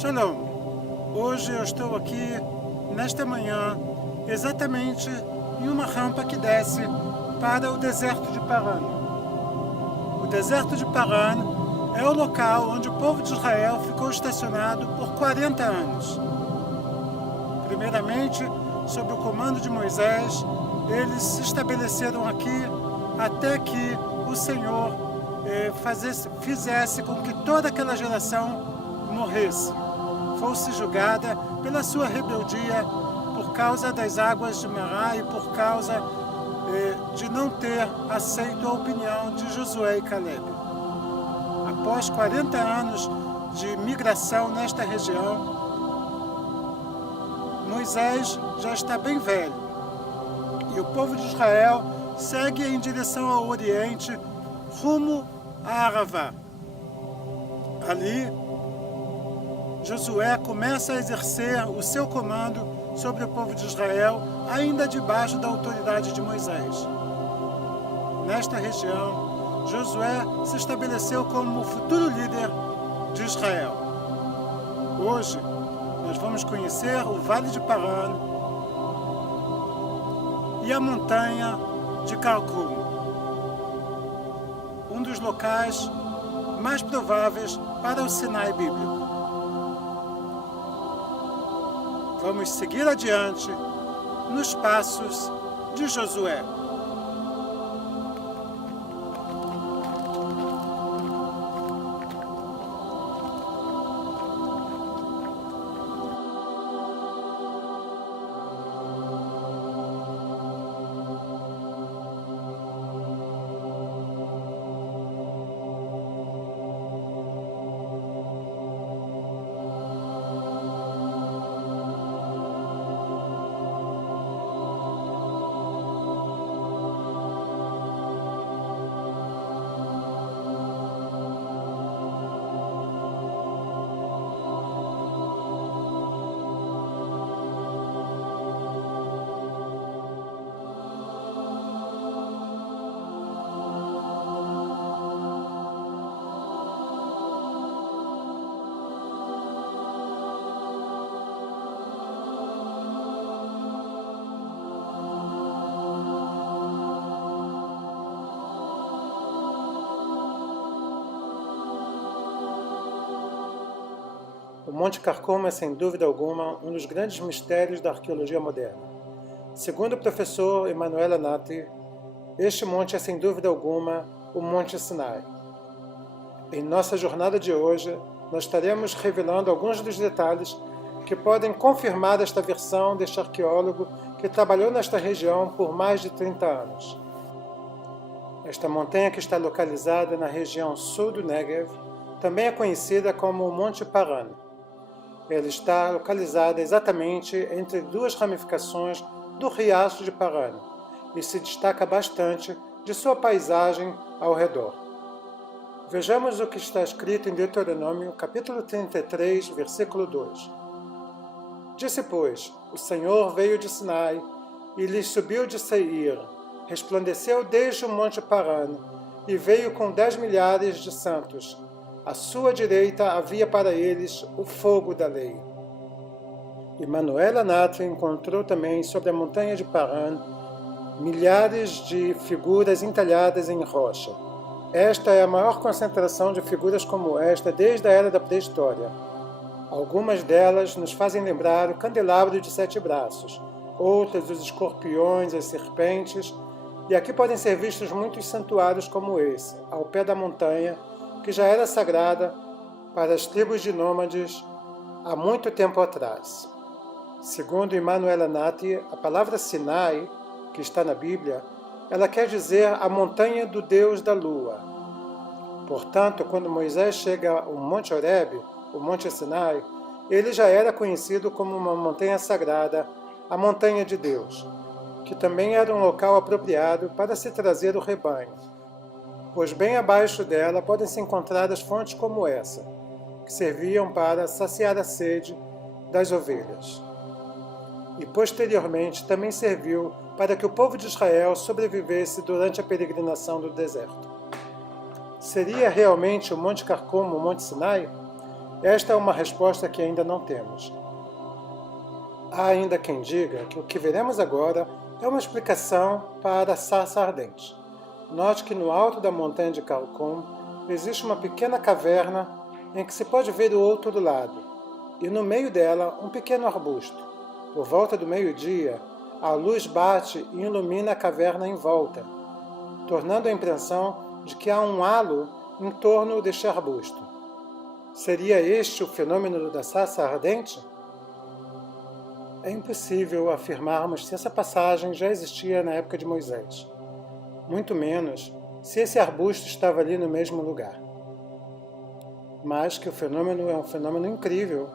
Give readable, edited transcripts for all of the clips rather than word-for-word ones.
Shalom! Hoje eu estou aqui, nesta manhã, exatamente em uma rampa que desce para o deserto de Paran. O deserto de Paran é o local onde o povo de Israel ficou estacionado por 40 anos. Primeiramente, sob o comando de Moisés, eles se estabeleceram aqui até que o Senhor fizesse com que toda aquela geração morresse, fosse julgada pela sua rebeldia por causa das águas de Mará e por causa de não ter aceito a opinião de Josué e Caleb. Após 40 anos de migração nesta região, Moisés já está bem velho e o povo de Israel segue em direção ao Oriente, rumo a Aravá. Ali, Josué começa a exercer o seu comando sobre o povo de Israel, ainda debaixo da autoridade de Moisés. Nesta região, Josué se estabeleceu como o futuro líder de Israel. Hoje, nós vamos conhecer o Vale de Paran e a montanha de Carcum, um dos locais mais prováveis para o Sinai bíblico. Vamos seguir adiante nos passos de Josué. O Monte Carcum é, sem dúvida alguma, um dos grandes mistérios da arqueologia moderna. Segundo o professor Emanuel Anati, este monte é, sem dúvida alguma, o Monte Sinai. Em nossa jornada de hoje, nós estaremos revelando alguns dos detalhes que podem confirmar esta versão deste arqueólogo que trabalhou nesta região por mais de 30 anos. Esta montanha, que está localizada na região sul do Negev, também é conhecida como o Monte Paran. Ela está localizada exatamente entre duas ramificações do riacho de Paran e se destaca bastante de sua paisagem ao redor. Vejamos o que está escrito em Deuteronômio, capítulo 33, versículo 2. Disse, pois, o Senhor veio de Sinai e lhes subiu de Seir, resplandeceu desde o monte Paran e veio com 10 milhares de santos. À sua direita havia para eles o fogo da lei. Emanuel Anati encontrou também sobre a montanha de Paran milhares de figuras entalhadas em rocha. Esta é a maior concentração de figuras como esta desde a era da pré-história. Algumas delas nos fazem lembrar o candelabro de 7 braços, outras os escorpiões, as serpentes, e aqui podem ser vistos muitos santuários como esse, ao pé da montanha, que já era sagrada para as tribos de nômades há muito tempo atrás. Segundo Emanuel Anati, a palavra Sinai, que está na Bíblia, ela quer dizer a montanha do Deus da Lua. Portanto, quando Moisés chega ao Monte Horebe, o Monte Sinai, ele já era conhecido como uma montanha sagrada, a montanha de Deus, que também era um local apropriado para se trazer o rebanho, pois bem abaixo dela podem se encontrar as fontes como essa, que serviam para saciar a sede das ovelhas. E posteriormente também serviu para que o povo de Israel sobrevivesse durante a peregrinação do deserto. Seria realmente o Monte Carcum o Monte Sinai? Esta é uma resposta que ainda não temos. Há ainda quem diga que o que veremos agora é uma explicação para a sarça ardente. Note que no alto da montanha de Calcum existe uma pequena caverna em que se pode ver o outro lado, e no meio dela um pequeno arbusto. Por volta do meio-dia, a luz bate e ilumina a caverna em volta, tornando a impressão de que há um halo em torno deste arbusto. Seria este o fenômeno da sarça ardente? É impossível afirmarmos se essa passagem já existia na época de Moisés, muito menos se esse arbusto estava ali no mesmo lugar. Mas que o fenômeno é um fenômeno incrível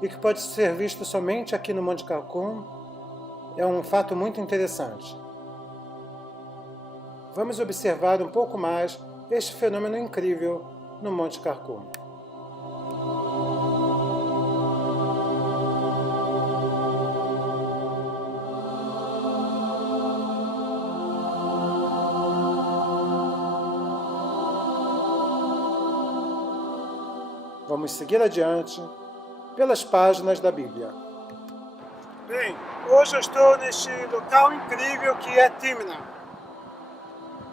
e que pode ser visto somente aqui no Monte Calcum é um fato muito interessante. Vamos observar um pouco mais este fenômeno incrível no Monte Calcum. Vamos seguir adiante pelas páginas da Bíblia. Bem, hoje eu estou neste local incrível que é Timna,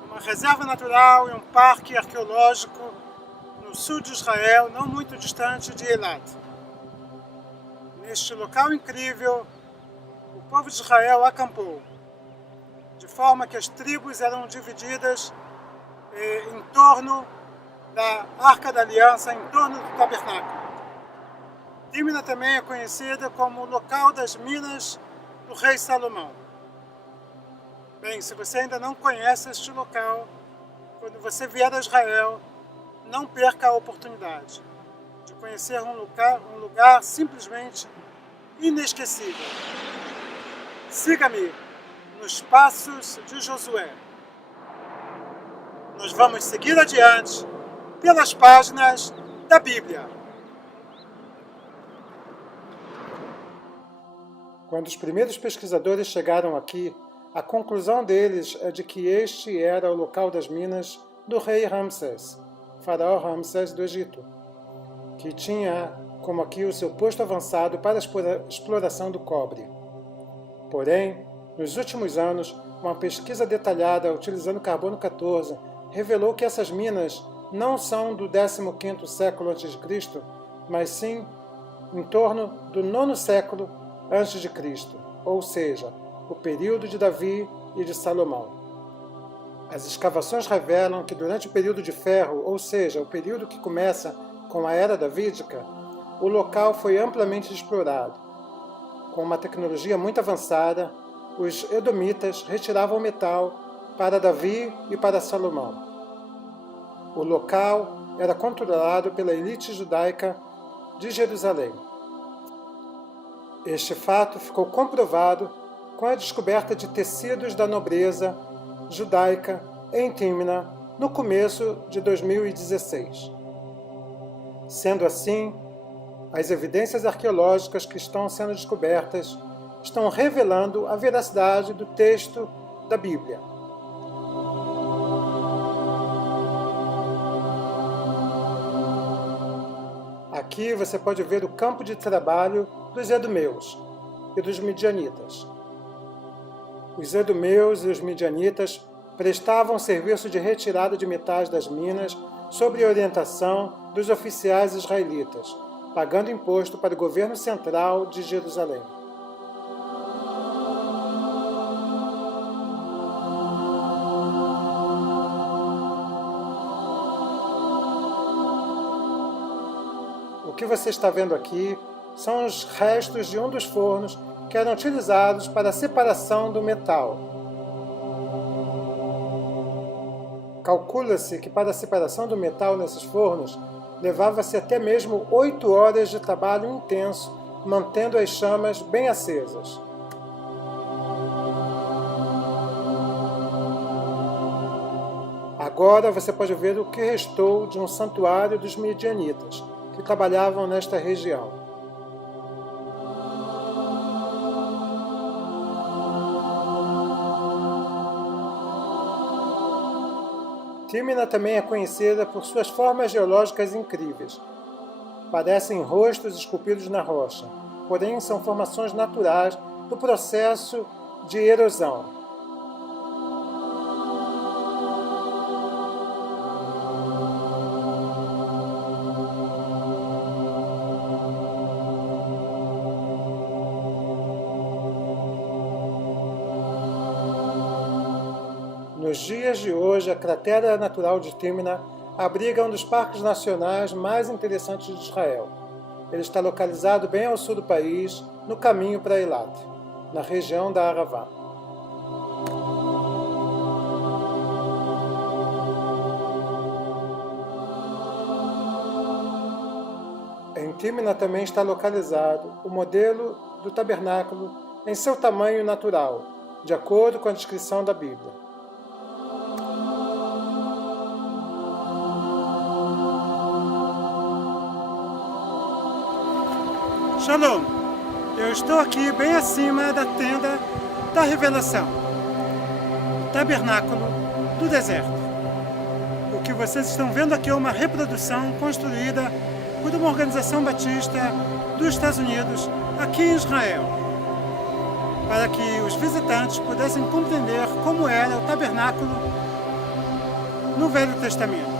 uma reserva natural e um parque arqueológico no sul de Israel, não muito distante de Eilat. Neste local incrível, o povo de Israel acampou, de forma que as tribos eram divididas em torno da Arca da Aliança, em torno do tabernáculo. Timna também é conhecida como o local das minas do rei Salomão. Bem, se você ainda não conhece este local, quando você vier a Israel, não perca a oportunidade de conhecer um lugar simplesmente inesquecível. Siga-me nos passos de Josué. Nós vamos seguir adiante pelas páginas da Bíblia. Quando os primeiros pesquisadores chegaram aqui, a conclusão deles é de que este era o local das minas do rei Ramsés, faraó Ramsés do Egito, que tinha como aqui o seu posto avançado para a exploração do cobre. Porém, nos últimos anos, uma pesquisa detalhada utilizando carbono 14 revelou que essas minas não são do 15º século a.C., mas sim em torno do 9º século a.C., ou seja, o período de Davi e de Salomão. As escavações revelam que durante o período de Ferro, ou seja, o período que começa com a Era Davídica, o local foi amplamente explorado. Com uma tecnologia muito avançada, os edomitas retiravam metal para Davi e para Salomão. O local era controlado pela elite judaica de Jerusalém. Este fato ficou comprovado com a descoberta de tecidos da nobreza judaica em Timna no começo de 2016. Sendo assim, as evidências arqueológicas que estão sendo descobertas estão revelando a veracidade do texto da Bíblia. Aqui você pode ver o campo de trabalho dos edomeus e dos midianitas. Os edomeus e os midianitas prestavam serviço de retirada de metais das minas sob orientação dos oficiais israelitas, pagando imposto para o governo central de Jerusalém. O que você está vendo aqui são os restos de um dos fornos que eram utilizados para a separação do metal. Calcula-se que para a separação do metal nesses fornos levava-se até mesmo 8 horas de trabalho intenso, mantendo as chamas bem acesas. Agora você pode ver o que restou de um santuário dos midianitas, que trabalhavam nesta região. Timna também é conhecida por suas formas geológicas incríveis. Parecem rostos esculpidos na rocha, porém são formações naturais do processo de erosão. Nos dias de hoje, a cratera natural de Timna abriga um dos parques nacionais mais interessantes de Israel. Ele está localizado bem ao sul do país, no caminho para Eilat, na região da Arava. Em Timna também está localizado o modelo do tabernáculo em seu tamanho natural, de acordo com a descrição da Bíblia. Shalom! Eu estou aqui bem acima da tenda da revelação, o tabernáculo do deserto. O que vocês estão vendo aqui é uma reprodução construída por uma organização batista dos Estados Unidos aqui em Israel, para que os visitantes pudessem compreender como era o tabernáculo no Velho Testamento.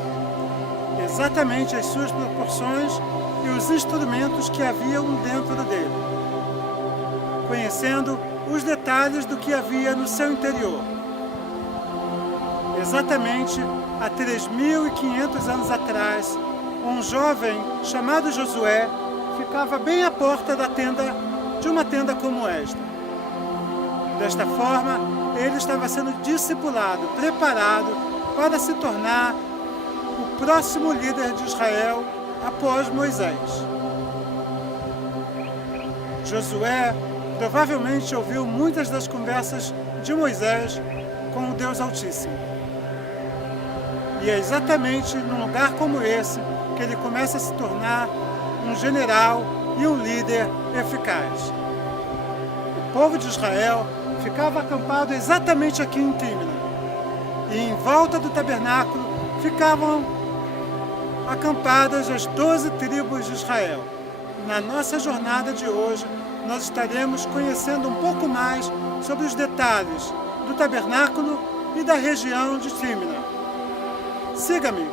Exatamente as suas proporções e os instrumentos que haviam dentro dele, conhecendo os detalhes do que havia no seu interior. Exatamente há 3.500 anos atrás, um jovem chamado Josué ficava bem à porta da tenda, de uma tenda como esta. Desta forma, ele estava sendo discipulado, preparado para se tornar o próximo líder de Israel após Moisés. Josué provavelmente ouviu muitas das conversas de Moisés com o Deus Altíssimo. E é exatamente num lugar como esse que ele começa a se tornar um general e um líder eficaz. O povo de Israel ficava acampado exatamente aqui em Timna. E em volta do tabernáculo ficavam acampadas as 12 tribos de Israel. Na nossa jornada de hoje, nós estaremos conhecendo um pouco mais sobre os detalhes do tabernáculo e da região de Timna. Siga-me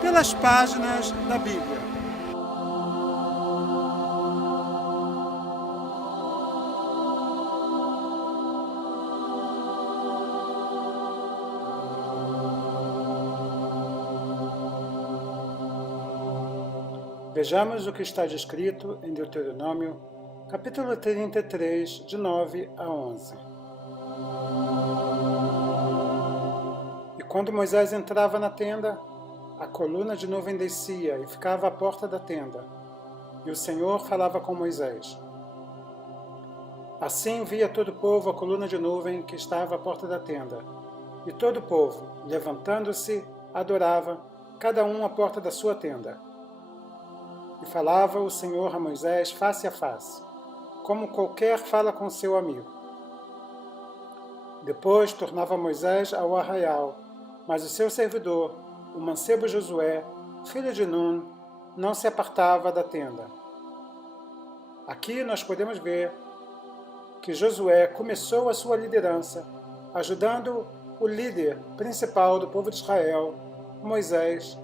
pelas páginas da Bíblia. Vejamos o que está descrito em Deuteronômio, capítulo 33, de 9 a 11. E quando Moisés entrava na tenda, a coluna de nuvem descia e ficava à porta da tenda, e o Senhor falava com Moisés. Assim via todo o povo a coluna de nuvem que estava à porta da tenda, e todo o povo, levantando-se, adorava, cada um à porta da sua tenda. E falava o Senhor a Moisés face a face, como qualquer fala com seu amigo. Depois tornava Moisés ao arraial, mas o seu servidor, o mancebo Josué, filho de Nun, não se apartava da tenda. Aqui nós podemos ver que Josué começou a sua liderança, ajudando o líder principal do povo de Israel, Moisés,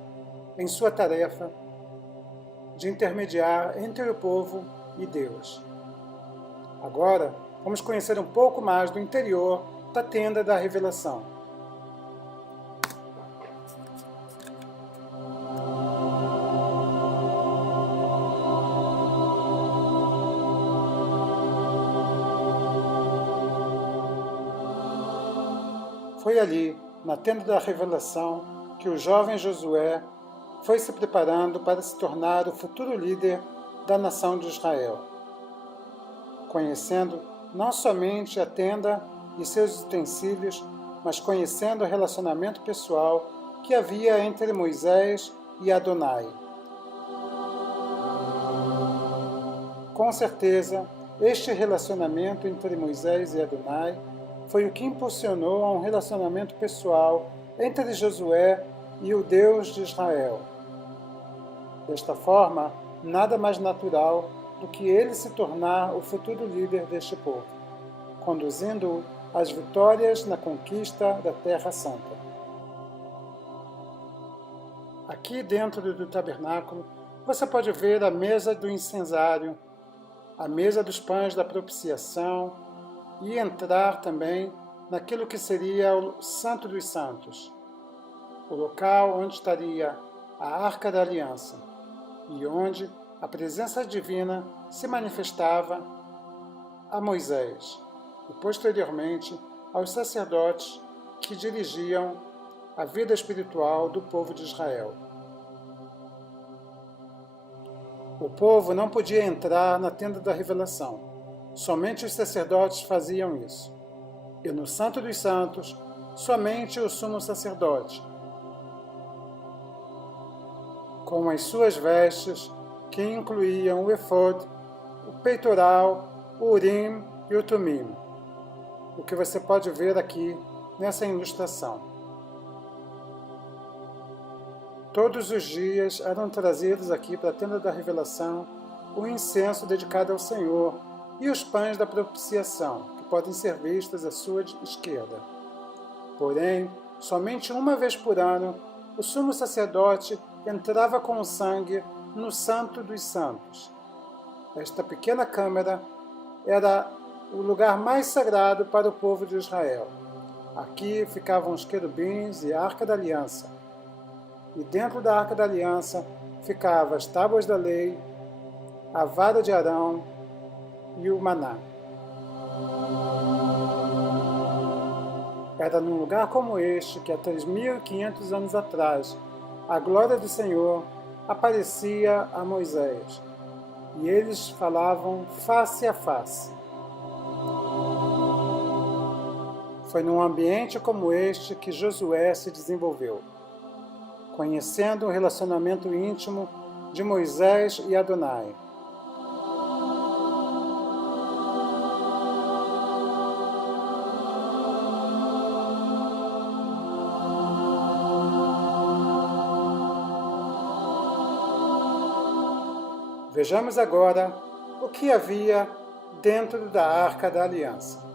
em sua tarefa de intermediar entre o povo e Deus. Agora, vamos conhecer um pouco mais do interior da tenda da revelação. Foi ali, na tenda da revelação, que o jovem Josué foi se preparando para se tornar o futuro líder da nação de Israel, conhecendo não somente a tenda e seus utensílios, mas conhecendo o relacionamento pessoal que havia entre Moisés e Adonai. Com certeza, este relacionamento entre Moisés e Adonai foi o que impulsionou a um relacionamento pessoal entre Josué e o Deus de Israel. Desta forma, nada mais natural do que ele se tornar o futuro líder deste povo, conduzindo-o às vitórias na conquista da Terra Santa. Aqui dentro do tabernáculo, você pode ver a mesa do incensário, a mesa dos pães da propiciação e entrar também naquilo que seria o Santo dos Santos, o local onde estaria a Arca da Aliança e onde a presença divina se manifestava a Moisés e posteriormente aos sacerdotes que dirigiam a vida espiritual do povo de Israel. O povo não podia entrar na tenda da revelação, somente os sacerdotes faziam isso. E no Santo dos Santos, somente o sumo sacerdote, com as suas vestes, que incluíam o efod, o peitoral, o urim e o tumim, o que você pode ver aqui nessa ilustração. Todos os dias eram trazidos aqui para a tenda da revelação o incenso dedicado ao Senhor e os pães da propiciação, que podem ser vistos à sua esquerda. Porém, somente uma vez por ano, o sumo sacerdote entrava com o sangue no Santo dos Santos. Esta pequena câmara era o lugar mais sagrado para o povo de Israel. Aqui ficavam os querubins e a Arca da Aliança. E dentro da Arca da Aliança ficavam as tábuas da lei, a vara de Arão e o maná. Era num lugar como este que há 3.500 anos atrás a glória do Senhor aparecia a Moisés e eles falavam face a face. Foi num ambiente como este que Josué se desenvolveu, conhecendo o relacionamento íntimo de Moisés e Adonai. Vejamos agora o que havia dentro da Arca da Aliança.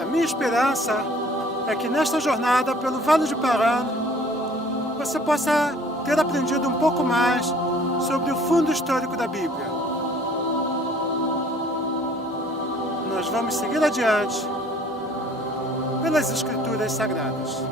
A minha esperança é que nesta jornada pelo Vale de Paran você possa ter aprendido um pouco mais sobre o fundo histórico da Bíblia. Nós vamos seguir adiante pelas Escrituras Sagradas.